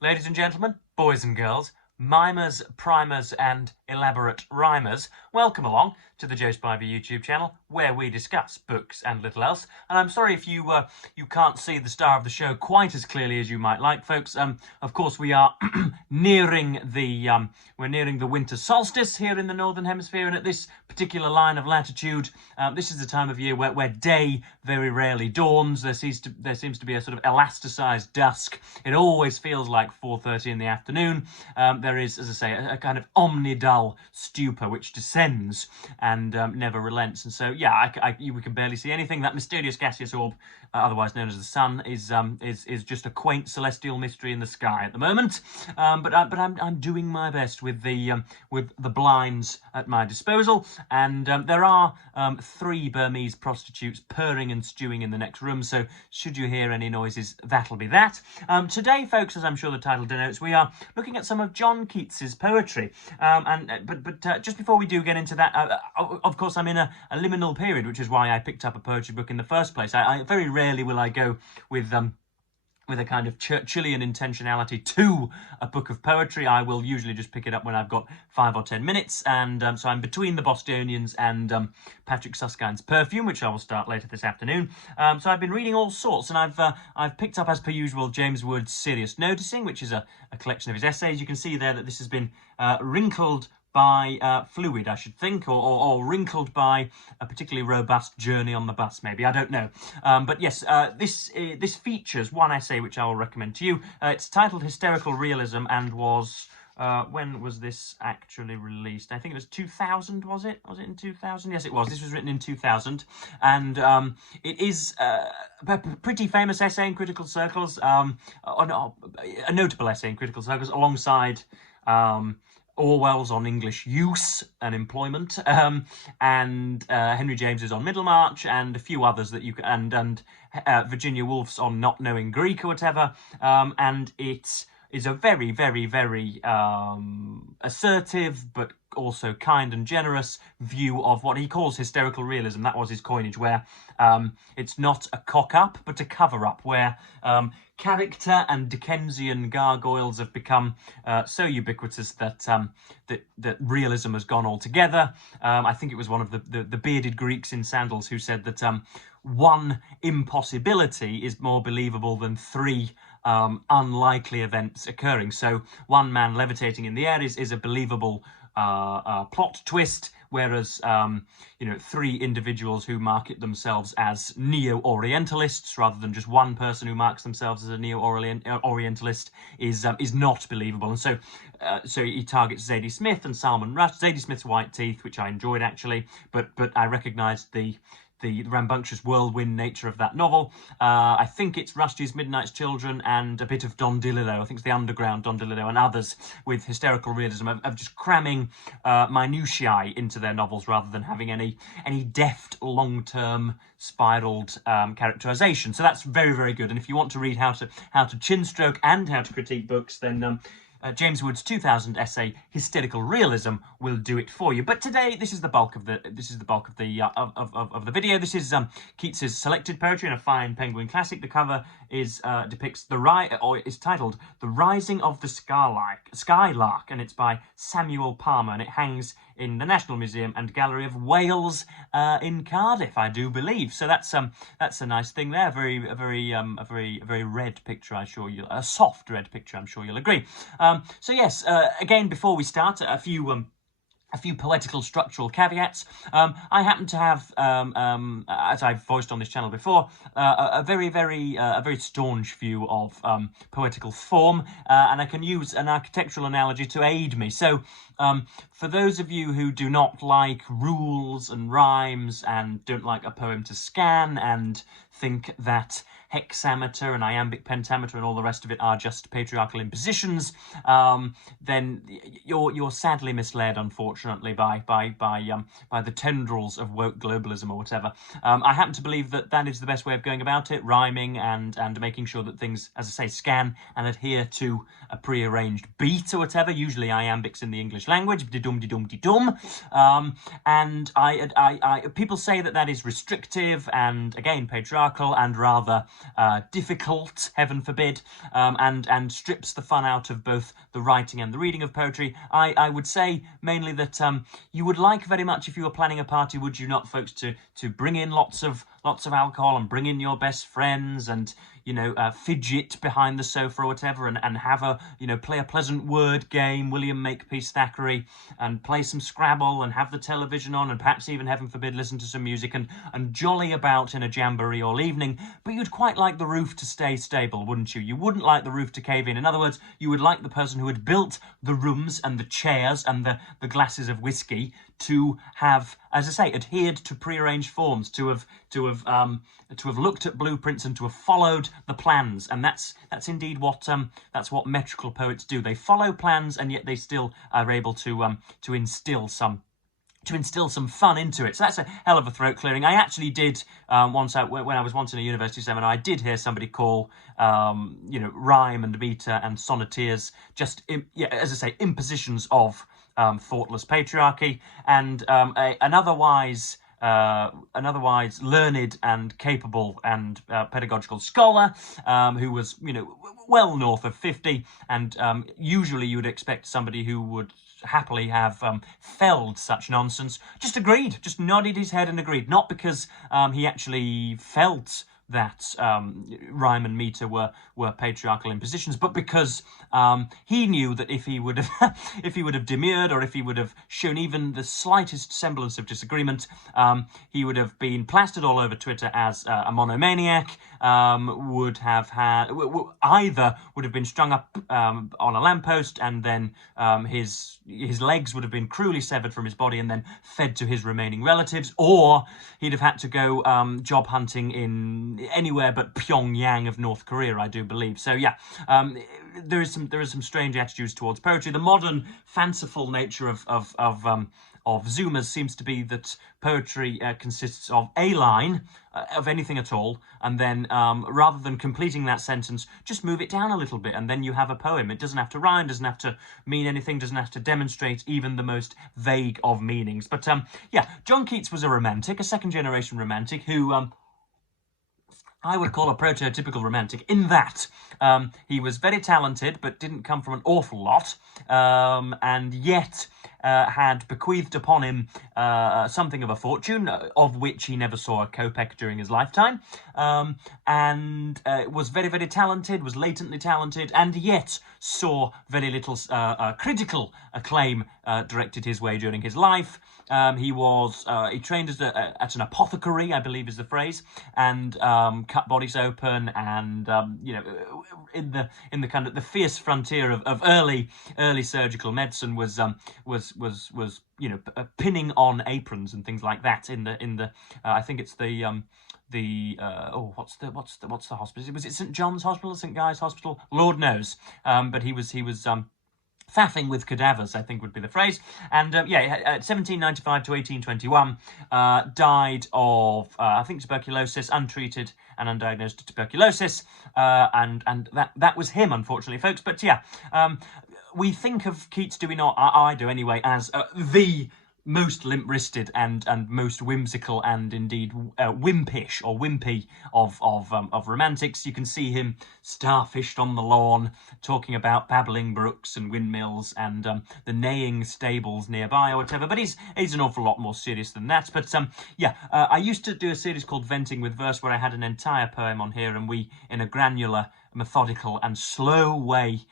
Ladies and gentlemen, boys and girls, mimers, primers and elaborate rhymers, welcome along to the Joe Spivey YouTube channel where we discuss books and little else. And I'm sorry if you can't see the star of the show quite as clearly as you might like, folks. Of course, we are nearing the winter solstice here in the Northern Hemisphere, and at this particular line of latitude, this is the time of year where day very rarely dawns. There seems to be a sort of elasticized dusk. It always feels like 4:30 in the afternoon. There is, as I say, a kind of omnidull stupor which descends and never relents. And so, yeah, we can barely see anything. That mysterious gaseous orb, otherwise known as the sun, is just a quaint celestial mystery in the sky at the moment. But I'm doing my best with the blinds at my disposal, and there are 3 Burmese prostitutes purring and stewing in the next room. So, should you hear any noises, that'll be that. Today, folks, as I'm sure the title denotes, we are looking at some of John Keats's poetry. But just before we do get into that, of course, I'm in a liminal period, which is why I picked up a poetry book in the first place. I very rarely will I go with a kind of Churchillian intentionality to a book of poetry. I will usually just pick it up when I've got 5 or 10 minutes, and so I'm between the Bostonians and Patrick Suskind's Perfume, which I will start later this afternoon. So I've been reading all sorts, and I've picked up, as per usual, James Wood's Serious Noticing, which is a collection of his essays. You can see there that this has been wrinkled by fluid, I should think, or wrinkled by a particularly robust journey on the bus, maybe. I don't know. But yes, this features one essay which I will recommend to you. It's titled Hysterical Realism and was... when was this actually released? I think it was 2000, was it? Was it in 2000? Yes, it was. This was written in 2000. And it is a pretty famous essay in critical circles, a notable essay in critical circles, alongside Orwell's on English use and employment, and Henry James's on Middlemarch, and a few others that you can, and Virginia Woolf's on Not Knowing Greek or whatever, and it is a very, very, very assertive but also kind and generous view of what he calls hysterical realism. That was his coinage, where it's not a cock-up but a cover-up, where character and Dickensian gargoyles have become so ubiquitous that that realism has gone altogether. I think it was one of the bearded Greeks in sandals who said that one impossibility is more believable than 3 unlikely events occurring. So one man levitating in the air is a believable plot twist, whereas 3 individuals who market themselves as neo-Orientalists, rather than just one person who marks themselves as a neo-Orientalist, is not believable. And so he targets Zadie Smith and Salman Rushdie. Zadie Smith's White Teeth, which I enjoyed actually, but I recognised the rambunctious whirlwind nature of that novel. I think it's Rushdie's Midnight's Children and a bit of Don DeLillo. I think it's the underground Don DeLillo and others with hysterical realism of just cramming minutiae into their novels rather than having any deft, long-term, spiraled characterization. So that's very, very good. And if you want to read how to chin stroke and how to critique books, then James Wood's 2000 essay Hysterical Realism will do it for you. But today, this is the bulk of the video. This is Keats's selected poetry in a fine Penguin classic. The cover is depicts is titled "The Rising of the Skylark," and it's by Samuel Palmer, and it hangs in the National Museum and Gallery of Wales in Cardiff, I do believe. So that's a nice thing there. A very red picture. A soft red picture. I'm sure you'll agree. So yes, again, before we start, a few poetical structural caveats. I happen to have, as I've voiced on this channel before, a very staunch view of poetical form, and I can use an architectural analogy to aid me. So, for those of you who do not like rules and rhymes and don't like a poem to scan and think that hexameter and iambic pentameter and all the rest of it are just patriarchal impositions, then you're sadly misled, unfortunately, by the tendrils of woke globalism or whatever. I happen to believe that is the best way of going about it, rhyming and making sure that things, as I say, scan and adhere to a prearranged beat or whatever. Usually iambics in the English language, de-dum, de-dum, de-dum. And people say that is restrictive and, again, patriarchal and rather difficult, heaven forbid, and strips the fun out of both the writing and the reading of poetry. I would say mainly that you would like very much, if you were planning a party, would you not, folks, to bring in lots of alcohol and bring in your best friends and, you know, fidget behind the sofa or whatever, and have a, you know, play a pleasant word game, William Makepeace Thackeray, and play some Scrabble and have the television on and perhaps even, heaven forbid, listen to some music and jolly about in a jamboree all evening. But you'd quite like the roof to stay stable, wouldn't you? You wouldn't like the roof to cave in. In other words, you would like the person who had built the rooms and the chairs and the glasses of whiskey to have, as I say, adhered to prearranged forms, to have looked at blueprints and to have followed the plans. And that's indeed what metrical poets do. They follow plans, and yet they still are able to instill some fun into it. So that's a hell of a throat clearing. I actually did when I was once in a university seminar, I did hear somebody call you know, rhyme and meter and sonneteers just as I say, impositions of thoughtless patriarchy, and an otherwise learned and capable and pedagogical scholar who was, you know, well north of 50, and usually you would expect somebody who would happily have felled such nonsense, just nodded his head and agreed, not because he actually felt that rhyme and meter were patriarchal impositions, but because he knew that if he would have demurred, or if he would have shown even the slightest semblance of disagreement, he would have been plastered all over Twitter as a monomaniac, would have been strung up on a lamppost, and then his legs would have been cruelly severed from his body and then fed to his remaining relatives, or he'd have had to go job hunting in anywhere but Pyongyang of North Korea, I do believe. So yeah, there is some strange attitudes towards poetry. The modern fanciful nature of Zoomers seems to be that poetry consists of a line of anything at all, and then rather than completing that sentence, just move it down a little bit, and then you have a poem. It doesn't have to rhyme, doesn't have to mean anything, doesn't have to demonstrate even the most vague of meanings. But yeah, John Keats was a romantic, a second-generation romantic, who I would call a prototypical romantic, in that he was very talented but didn't come from an awful lot, and yet had bequeathed upon him something of a fortune, of which he never saw a kopeck during his lifetime, and was very, very talented, was latently talented, and yet saw very little critical acclaim directed his way during his life. He trained at an apothecary, I believe is the phrase, and cut bodies open, and you know, in the kind of the fierce frontier of early surgical medicine, was you know, pinning on aprons and things like that in the I think it's what's the hospital? Was it St. John's Hospital, St. Guy's Hospital? Lord knows. But he was faffing with cadavers, I think would be the phrase. And yeah, 1795 to 1821, died of, I think, tuberculosis, untreated and undiagnosed tuberculosis. And that was him, unfortunately, folks. But yeah, we think of Keats, do we not? I do anyway, as the most limp-wristed and most whimsical and indeed wimpish or wimpy of romantics. You can see him starfished on the lawn, talking about babbling brooks and windmills and the neighing stables nearby or whatever. But he's an awful lot more serious than that. But yeah, I used to do a series called Venting with Verse, where I had an entire poem on here, and we, in a granular, methodical and slow way,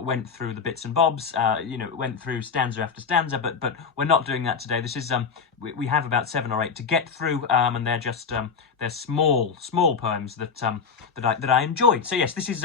went through the bits and bobs, you know, went through stanza after stanza, but we're not doing that today. This is we have about 7 or 8 to get through, and they're just they're small poems that I enjoyed. So yes, this is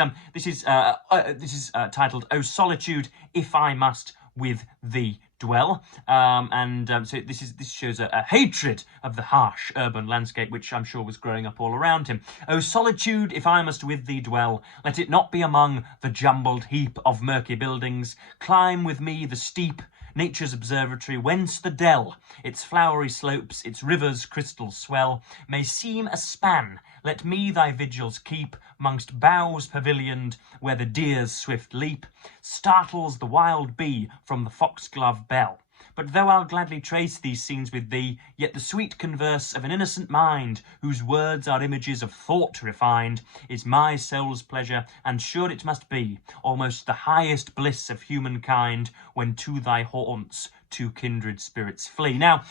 titled "O Solitude, If I Must With Thee Dwell," so this shows a hatred of the harsh urban landscape, which I'm sure was growing up all around him. "O solitude, if I must with thee dwell, let it not be among the jumbled heap of murky buildings. Climb with me the steep, nature's observatory, whence the dell, its flowery slopes, its rivers' crystal swell, may seem a span. Let me thy vigils keep, mongst boughs pavilioned, where the deer's swift leap startles the wild bee from the foxglove bell. But though I'll gladly trace these scenes with thee, yet the sweet converse of an innocent mind, whose words are images of thought refined, is my soul's pleasure, and sure it must be almost the highest bliss of humankind, when to thy haunts two kindred spirits flee. Now,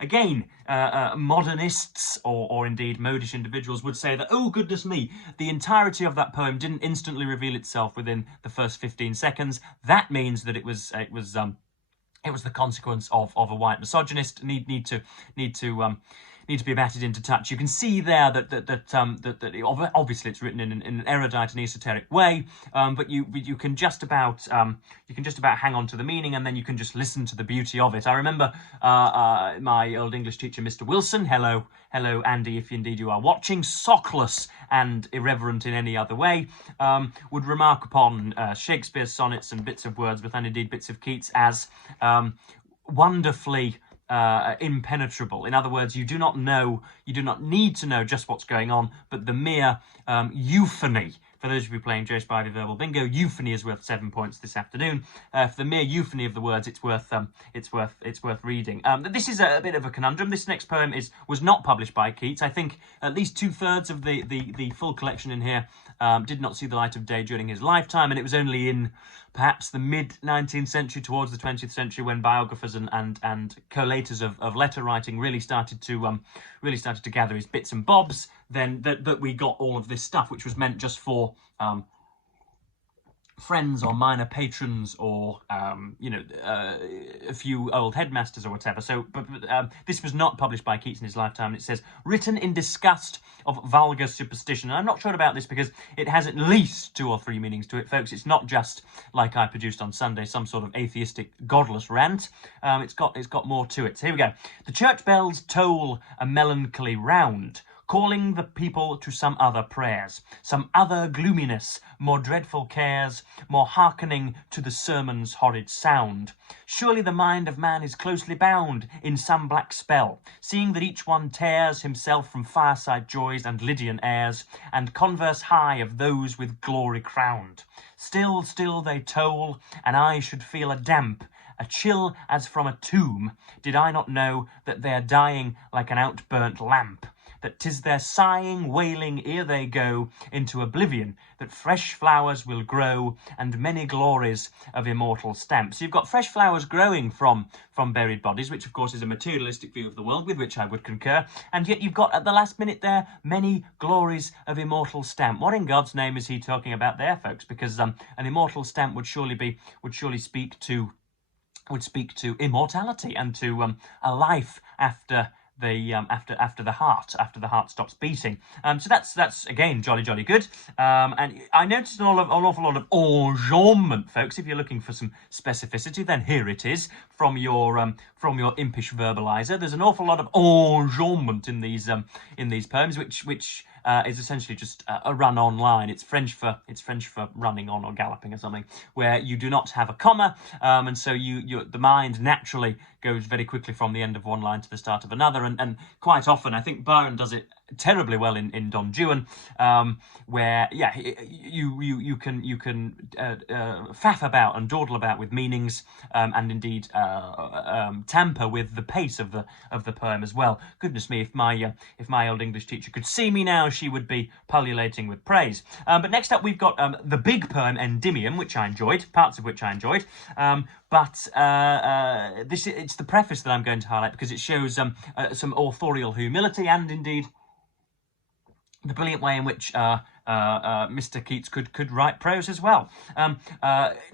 again, modernists or indeed modish individuals would say that, oh goodness me, the entirety of that poem didn't instantly reveal itself within the first 15 seconds. That means that it was the consequence of a white misogynist. Need to be batted into touch. You can see there that obviously it's written in an erudite and esoteric way, but you can just about hang on to the meaning, and then you can just listen to the beauty of it. I remember my old English teacher, Mr. Wilson. Hello, Andy, if indeed you are watching. Sockless and irreverent in any other way, would remark upon Shakespeare's sonnets and bits of Wordsworth, and indeed bits of Keats, as wonderfully impenetrable. In other words, you do not need to know just what's going on, but the mere euphony. For those of you playing Joe Spivey Verbal Bingo, euphony is worth 7 points this afternoon. For the mere euphony of the words, it's worth reading. This is a bit of a conundrum. This next poem was not published by Keats. I think at least 2/3 of the full collection in here did not see the light of day during his lifetime, and it was only in perhaps the mid-19th century, towards the 20th century, when biographers and collators of letter writing really started to gather his bits and bobs, then that we got all of this stuff, which was meant just for friends or minor patrons or a few old headmasters or whatever. So but this was not published by Keats in his lifetime. It says, written in disgust of vulgar superstition. And I'm not sure about this because it has at least 2 or 3 meanings to it, folks. It's not just, like I produced on Sunday, some sort of atheistic godless rant. It's got more to it. So here we go. The church bells toll a melancholy round, calling the people to some other prayers, some other gloominess, more dreadful cares, more hearkening to the sermon's horrid sound. Surely the mind of man is closely bound in some black spell, seeing that each one tears himself from fireside joys and Lydian airs, and converse high of those with glory crowned. Still, still they toll, and I should feel a damp, a chill as from a tomb, did I not know that they are dying like an outburnt lamp, that 'tis their sighing, wailing, ere they go into oblivion, that fresh flowers will grow, and many glories of immortal stamp. So you've got fresh flowers growing from buried bodies, which of course is a materialistic view of the world, with which I would concur, and yet you've got at the last minute there, many glories of immortal stamp. What in God's name is he talking about there, folks? Because an immortal stamp would surely speak to immortality and to a life after the heart stops beating. So that's again jolly good. And I noticed an awful lot of enjambment, folks. If you're looking for some specificity, then here it is from your impish verbalizer. There's an awful lot of enjambment in these poems, which is essentially just a run-on line. It's French for running on or galloping or something, where you do not have a comma, and so the mind naturally goes very quickly from the end of one line to the start of another, and quite often, I think Byron does it terribly well in Don Juan, where you can faff about and dawdle about with meanings, and indeed tamper with the pace of the poem as well. Goodness me, if my old English teacher could see me now, she would be pullulating with praise. But next up, we've got the big poem Endymion, which I enjoyed, parts of which I enjoyed. But it's the preface that I'm going to highlight because it shows some authorial humility and indeed the brilliant way in which Mr. Keats could write prose as well.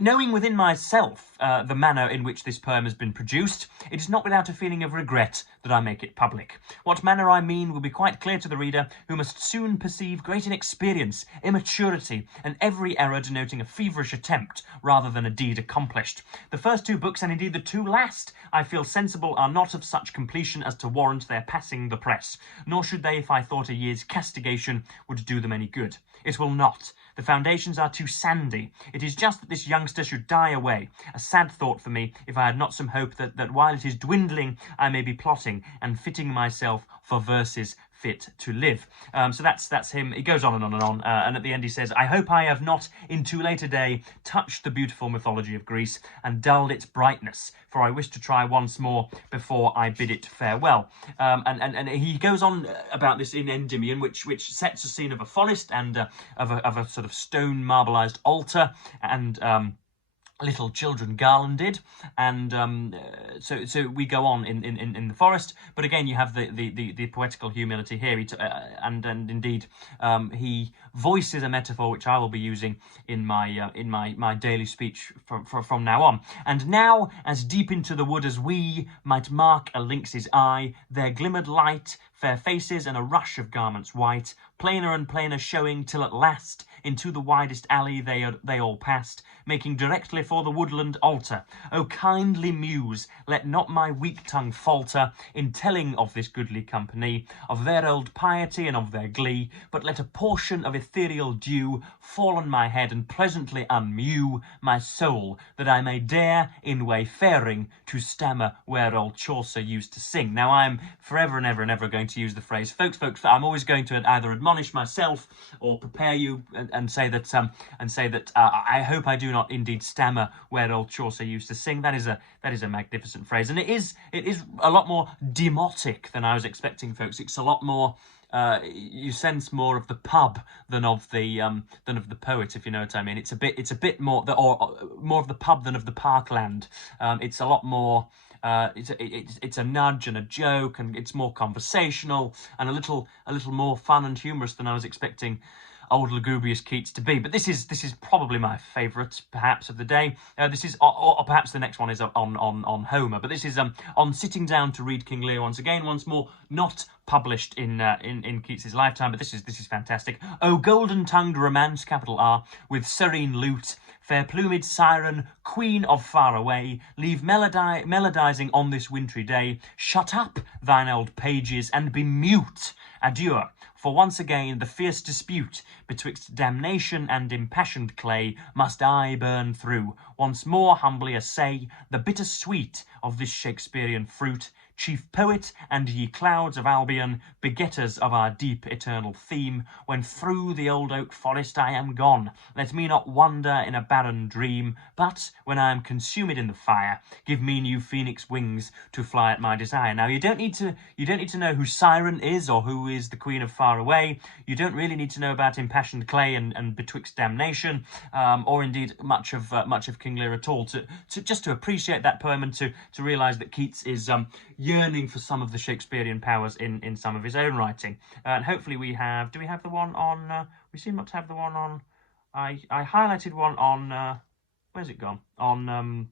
Knowing within myself the manner in which this poem has been produced, it is not without a feeling of regret that I make it public. What manner I mean will be quite clear to the reader, who must soon perceive great inexperience, immaturity, and every error denoting a feverish attempt rather than a deed accomplished. The first 2 books, and indeed the 2 last, I feel sensible are not of such completion as to warrant their passing the press, nor should they if I thought a year's castigation would do them any good. It will not. The foundations are too sandy. It is just that this youngster should die away. A sad thought for me, if I had not some hope that while it is dwindling, I may be plotting and fitting myself for verses fit to live. So that's him. He goes on and on and on, and at the end he says, I hope I have not in too late a day touched the beautiful mythology of Greece and dulled its brightness, for I wish to try once more before I bid it farewell. And he goes on about this in Endymion, which sets a scene of a forest and of a sort of stone marbleized altar and little children garlanded, and so we go on in the forest. But again, you have the poetical humility here, and indeed he voices a metaphor which I will be using in my daily speech from now on. And now, as deep into the wood as we might mark a lynx's eye, there glimmered light, fair faces, and a rush of garments white, plainer and plainer showing, till at last into the widest alley they all passed, making directly for the woodland altar. O kindly muse, let not my weak tongue falter in telling of this goodly company, of their old piety and of their glee, but let a portion of ethereal dew fall on my head and pleasantly unmew my soul, that I may dare in wayfaring to stammer where old Chaucer used to sing. Now I'm forever and ever and ever going to use the phrase folks. I'm always going to either admonish myself or prepare you and say that I hope I do not indeed stammer where old Chaucer used to sing. That is a magnificent phrase, and it is a lot more demotic than I was expecting, folks. It's a lot more. You sense more of the pub than of the poet, if you know what I mean. It's a bit more more of the pub than of the parkland. It's a lot more. It's a nudge and a joke, and it's more conversational and a little more fun and humorous than I was expecting old lugubrious Keats to be. But this is probably my favourite, perhaps, of the day. This is, or perhaps the next one is on Homer. But this is on sitting down to read King Lear once more, not published in Keats's lifetime. But this is fantastic. O golden-tongued romance, capital R, with serene lute, fair plumaged siren, queen of far away, leave melodizing on this wintry day. Shut up thine old pages and be mute. Adieu. For once again the fierce dispute betwixt damnation and impassioned clay must I burn through. Once more humbly essay the bitter sweet of this Shakespearean fruit. Chief poet, and ye clouds of Albion, begetters of our deep eternal theme, when through the old oak forest I am gone, let me not wander in a barren dream, but when I am consumed in the fire, give me new phoenix wings to fly at my desire. Now you don't need to know who Siren is or who is the Queen of Far Away. You don't really need to know about impassioned clay and betwixt damnation, or indeed much of King Lear at all, to just to appreciate that poem and to realise that Keats is yearning for some of the Shakespearean powers in some of his own writing. And hopefully we have... Do we have the one on... we seem not to have the one on... I highlighted one on... where's it gone? On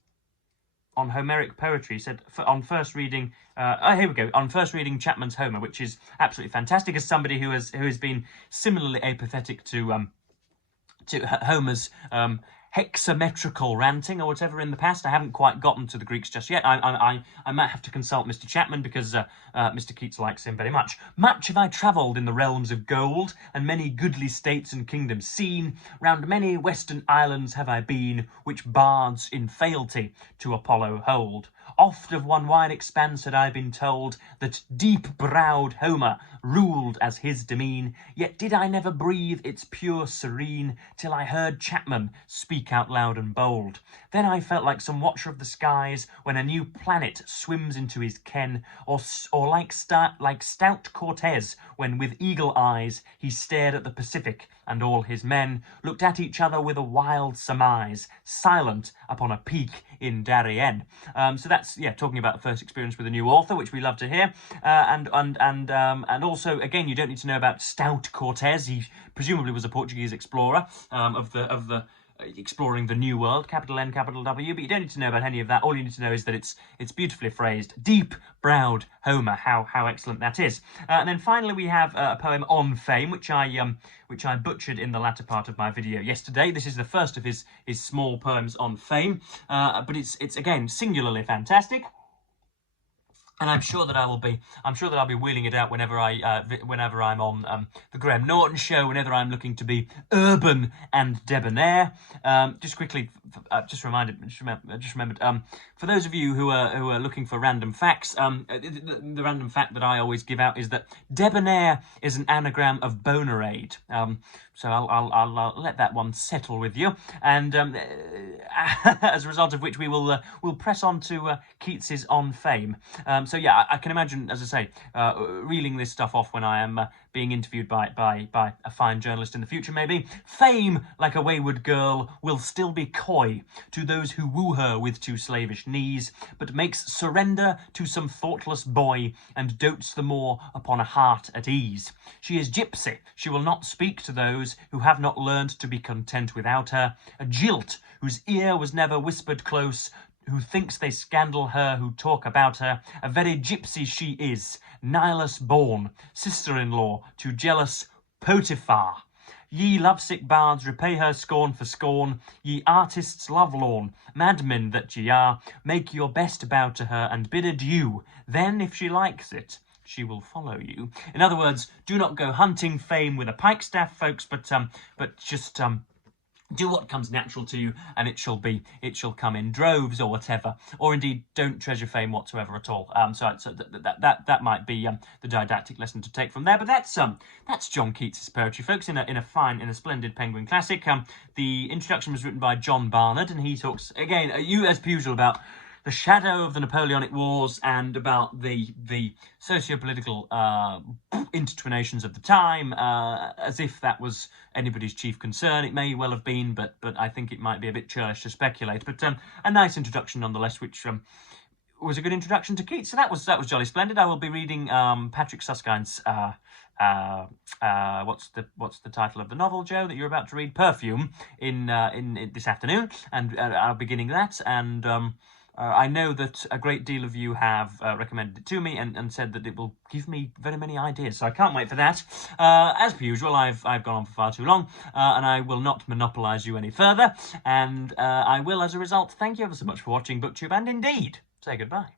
Homeric poetry. Said on first reading... here we go. On first reading Chapman's Homer, which is absolutely fantastic, as somebody who has been similarly apathetic to Homer's hexametrical ranting or whatever in the past. I haven't quite gotten to the Greeks just yet. I might have to consult Mr. Chapman, because Mr. Keats likes him very much. Much have I travelled in the realms of gold, and many goodly states and kingdoms seen. Round many western islands have I been, which bards in fealty to Apollo hold. Oft of one wide expanse had I been told, that deep-browed Homer ruled as his demesne, yet did I never breathe its pure serene, till I heard Chapman speak out loud and bold. Then I felt like some watcher of the skies, when a new planet swims into his ken, or like stout Cortez, when with eagle eyes he stared at the Pacific, and all his men looked at each other with a wild surmise, silent upon a peak in Darien. So that's, yeah, talking about the first experience with a new author, which we love to hear. And also, again, you don't need to know about stout Cortez. He presumably was a Portuguese explorer of the exploring the New World, capital N, capital W, but you don't need to know about any of that. All you need to know is that it's beautifully phrased. Deep-browed Homer, how excellent that is. And then finally we have a poem on fame, which I butchered in the latter part of my video yesterday. This is the first of his small poems on fame, but it's again singularly fantastic. And I'm sure that I'll be wheeling it out whenever I'm on the Graham Norton show, whenever I'm looking to be urban and debonair. Just quickly, remembered. For those of you who are looking for random facts, the random fact that I always give out is that debonair is an anagram of bonerade. So I'll let that one settle with you, and as a result of which we'll press on to Keats's On Fame. So yeah, I can imagine, as I say, reeling this stuff off when I am being interviewed by a fine journalist in the future, maybe. Fame, like a wayward girl, will still be coy to those who woo her with too slavish knees, but makes surrender to some thoughtless boy, and dotes the more upon a heart at ease. She is gypsy, she will not speak to those who have not learned to be content without her, a jilt whose ear was never whispered close, who thinks they scandal her, who talk about her. A very gypsy she is, Nihilus born, sister-in-law to jealous Potiphar. Ye lovesick bards, repay her scorn for scorn. Ye artists lovelorn, madmen that ye are, make your best bow to her and bid adieu. Then, if she likes it, she will follow you. In other words, do not go hunting fame with a pikestaff, folks, but just do what comes natural to you, and it shall come in droves, or whatever. Or indeed, don't treasure fame whatsoever at all. So that might be the didactic lesson to take from there. But that's John Keats' poetry, folks, in a splendid Penguin classic. The introduction was written by John Barnard, and he talks again, as per usual, about the shadow of the Napoleonic Wars and about the socio-political intertwinations of the time, as if that was anybody's chief concern. It may well have been, but I think it might be a bit churlish to speculate. But a nice introduction nonetheless, which was a good introduction to Keats. So that was jolly splendid. I will be reading Patrick Suskind's what's the title of the novel, Joe, that you're about to read? Perfume in this afternoon, and I'll be beginning that, and I know that a great deal of you have recommended it to me and said that it will give me very many ideas, so I can't wait for that. As per usual, I've gone on for far too long, and I will not monopolise you any further, and I will, as a result, thank you ever so much for watching BookTube, and indeed, say goodbye.